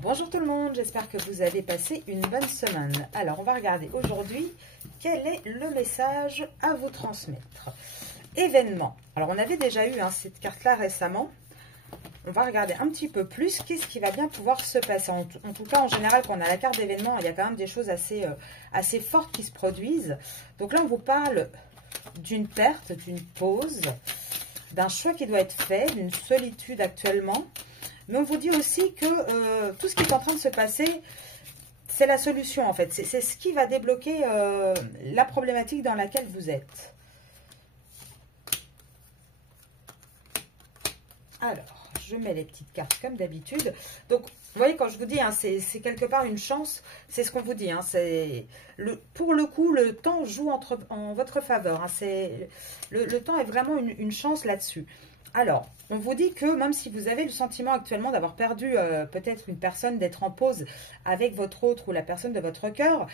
Bonjour tout le monde, j'espère que vous avez passé une bonne semaine. Alors, on va regarder aujourd'hui quel est le message à vous transmettre. Événement. Alors, on avait déjà eu cette carte-là récemment. On va regarder un petit peu plus qu'est-ce qui va bien pouvoir se passer. En tout cas, en général, quand on a la carte d'événement, il y a quand même des choses assez fortes qui se produisent. Donc là, on vous parle d'une perte, d'une pause, d'un choix qui doit être fait, d'une solitude actuellement. Mais on vous dit aussi que tout ce qui est en train de se passer, c'est la solution en fait. C'est ce qui va débloquer la problématique dans laquelle vous êtes. Alors, je mets les petites cartes comme d'habitude. Donc, vous voyez, quand je vous dis, c'est quelque part une chance, c'est ce qu'on vous dit. Pour le coup, le temps joue en votre faveur. Le temps est vraiment une chance là-dessus. Alors, on vous dit que même si vous avez le sentiment actuellement d'avoir perdu peut-être une personne, d'être en pause avec votre autre ou la personne de votre cœur,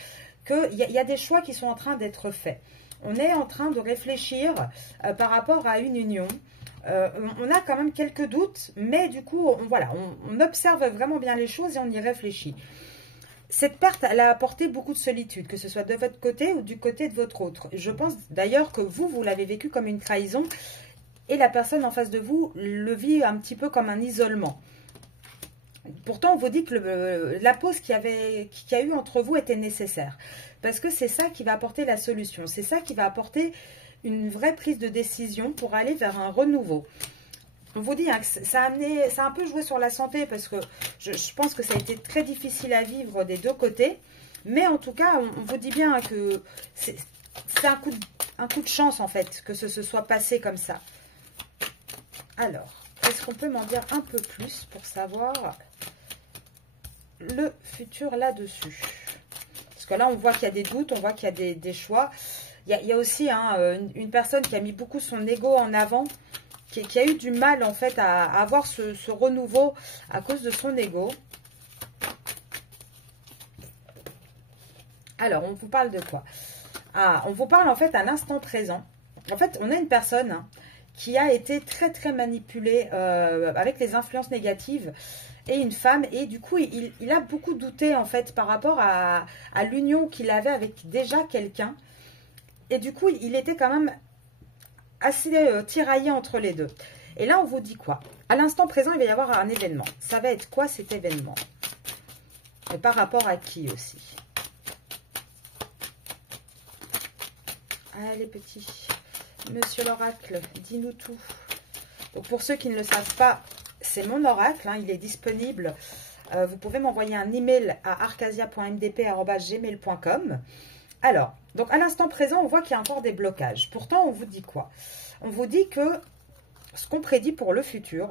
qu'il y a des choix qui sont en train d'être faits. On est en train de réfléchir par rapport à une union. On a quand même quelques doutes, mais du coup, on observe vraiment bien les choses et on y réfléchit. Cette perte, elle a apporté beaucoup de solitude, que ce soit de votre côté ou du côté de votre autre. Je pense d'ailleurs que vous l'avez vécu comme une trahison. Et la personne en face de vous le vit un petit peu comme un isolement. Pourtant, on vous dit que la pause qu'il y a eu entre vous était nécessaire. Parce que c'est ça qui va apporter la solution. C'est ça qui va apporter une vraie prise de décision pour aller vers un renouveau. On vous dit que ça a un peu joué sur la santé parce que je pense que ça a été très difficile à vivre des deux côtés. Mais en tout cas, on vous dit bien que c'est un coup de chance en fait que ce se soit passé comme ça. Alors, est-ce qu'on peut m'en dire un peu plus pour savoir le futur là-dessus? Parce que là, on voit qu'il y a des doutes, on voit qu'il y a des choix. Il y a aussi une personne qui a mis beaucoup son ego en avant, qui a eu du mal en fait à avoir ce renouveau à cause de son ego. Alors, on vous parle de quoi? On vous parle en fait à l'instant présent. En fait, on a une personne qui a été très très manipulée avec les influences négatives et une femme. Et du coup, il a beaucoup douté en fait par rapport à l'union qu'il avait avec déjà quelqu'un. Et du coup, il était quand même assez tiraillé entre les deux. Et là, on vous dit quoi? À l'instant présent, il va y avoir un événement. Ça va être quoi cet événement? Et par rapport à qui aussi? Allez, petits. Monsieur l'oracle, dis-nous tout. Donc pour ceux qui ne le savent pas, c'est mon oracle, il est disponible. Vous pouvez m'envoyer un email à arcasia.mdp@gmail.com. Alors, donc à l'instant présent, on voit qu'il y a encore des blocages. Pourtant, on vous dit quoi? On vous dit que ce qu'on prédit pour le futur,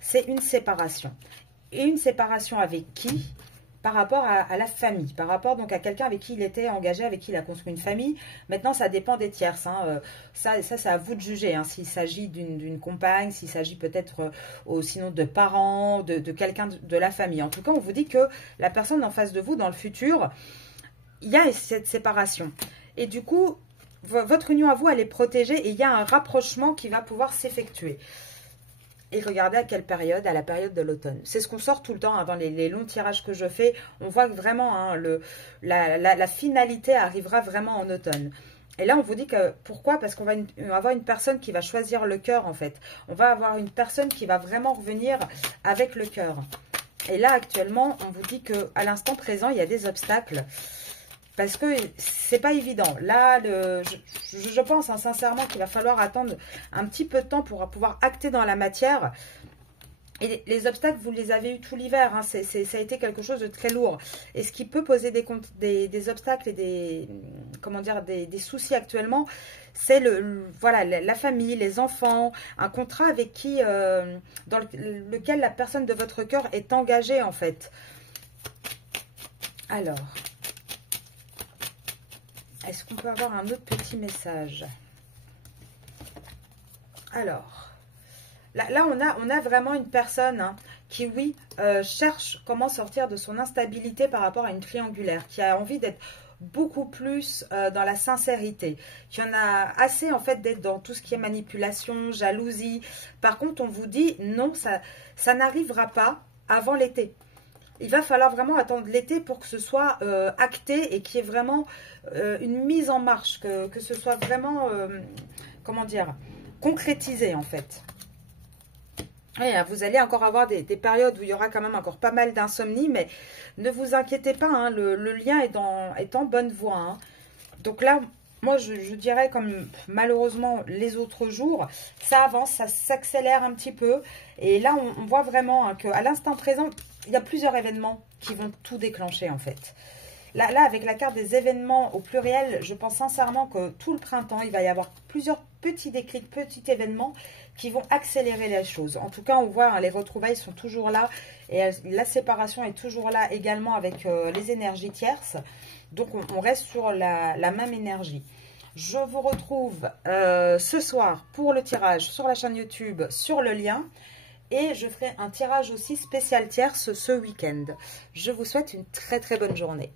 c'est une séparation. Et une séparation avec qui? Par rapport à la famille, par rapport donc à quelqu'un avec qui il était engagé, avec qui il a construit une famille. Maintenant, ça dépend des tierces. Ça, c'est à vous de juger. S'il s'agit d'une compagne, s'il s'agit peut-être sinon de parents, de quelqu'un de la famille. En tout cas, on vous dit que la personne en face de vous, dans le futur, il y a cette séparation. Et du coup, votre union à vous, elle est protégée et il y a un rapprochement qui va pouvoir s'effectuer. Et regardez à quelle période? À la période de l'automne. C'est ce qu'on sort tout le temps dans les longs tirages que je fais. On voit que vraiment la finalité arrivera vraiment en automne. Et là, on vous dit que pourquoi? Parce qu'on va avoir une personne qui va choisir le cœur en fait. On va avoir une personne qui va vraiment revenir avec le cœur. Et là, actuellement, on vous dit qu'à l'instant présent, il y a des obstacles. Parce que c'est pas évident. Là, je pense sincèrement qu'il va falloir attendre un petit peu de temps pour pouvoir acter dans la matière. Et les obstacles, vous les avez eu tout l'hiver. Ça a été quelque chose de très lourd. Et ce qui peut poser des obstacles et des soucis actuellement, c'est la famille, les enfants, un contrat avec qui, dans lequel la personne de votre cœur est engagée en fait. Alors... est-ce qu'on peut avoir un autre petit message? Alors, là on a vraiment une personne qui, oui, cherche comment sortir de son instabilité par rapport à une triangulaire, qui a envie d'être beaucoup plus dans la sincérité, qui en a assez en fait d'être dans tout ce qui est manipulation, jalousie. Par contre, on vous dit non, ça n'arrivera pas avant l'été. il va falloir vraiment attendre l'été pour que ce soit acté et qu'il y ait vraiment une mise en marche, que ce soit vraiment, comment dire, concrétisé en fait. Et, vous allez encore avoir des périodes où il y aura quand même encore pas mal d'insomnie, mais ne vous inquiétez pas, hein, le lien est en bonne voie. Hein. Donc là, moi je dirais comme malheureusement les autres jours, ça avance, ça s'accélère un petit peu. Et là, on voit vraiment hein, qu'à l'instant présent, il y a plusieurs événements qui vont tout déclencher en fait. Là, avec la carte des événements au pluriel, je pense sincèrement que tout le printemps, il va y avoir plusieurs petits déclics, petits événements qui vont accélérer les choses. En tout cas, on voit, hein, les retrouvailles sont toujours là et la séparation est toujours là également avec les énergies tierces. Donc, on reste sur la même énergie. Je vous retrouve ce soir pour le tirage sur la chaîne YouTube, sur le lien. Et je ferai un tirage aussi spécial tierce ce week-end. Je vous souhaite une très très bonne journée.